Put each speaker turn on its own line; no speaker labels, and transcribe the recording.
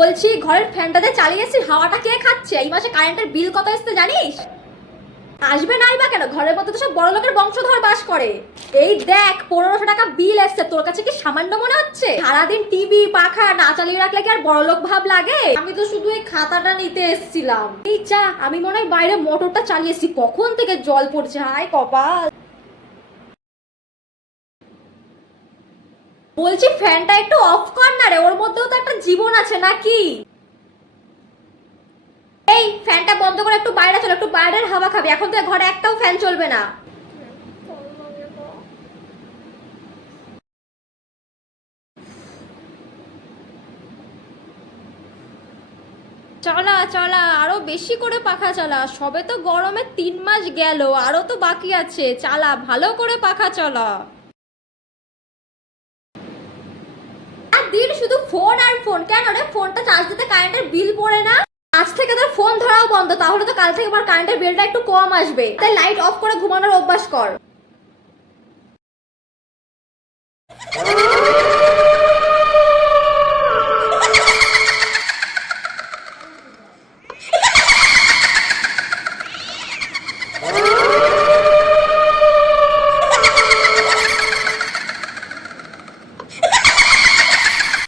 বলছি, ঘরের ফ্যানটাতে চালিয়েছি হাওয়াটা কে খাচ্ছে? এই মাসে কারেন্টের বিল কত এসছে জানিস? আসবে নাই বা কেন? ঘরের মধ্যে তো সব বড় লোকের বংশধর বাস করে। এই দেখ, পনেরোশো টাকা বিল এসছে। তোর কাছে কি সামান্য মনে হচ্ছে? সারাদিন টিভি পাখা, না চালিয়ে রাখলে কি আর বড় লোক ভাব লাগে? আমি তো শুধু এই খাতাটা নিতে এসেছিলাম। এই চা আমি মনে হয় বাইরে মোটরটা চালিয়েছি। কখন থেকে জল পড়ছে? হায় কপাল! বলছি ফ্যানটা একটু অফ কর না রে ওর মধ্যেও তো একটা জীবন আছে নাকি? এই, ফ্যানটা বন্ধ করে একটু বাইরে চল, একটু বাইরের হাওয়া খাবে। এখন তো ঘরে একটাও ফ্যান চলবে না। চলা চলা, আরও বেশি করে পাখা চালা। সবে তো গরমে তিন মাস গেল, আরও তো বাকি আছে। চালা, ভালো করে পাখা চলা। দিন শুধু ফোন আর ফোন কেন রে? ফোনটা চার্জ দিতে কারেন্টের বিল পড়ে না। আজ থেকে তোর ফোন ধরাও বন্ধ, তাহলে তো কাল থেকে আমার কারেন্টের বিলটা একটু কম আসবে। তাই লাইট অফ করে ঘুমানোর অভ্যাস কর।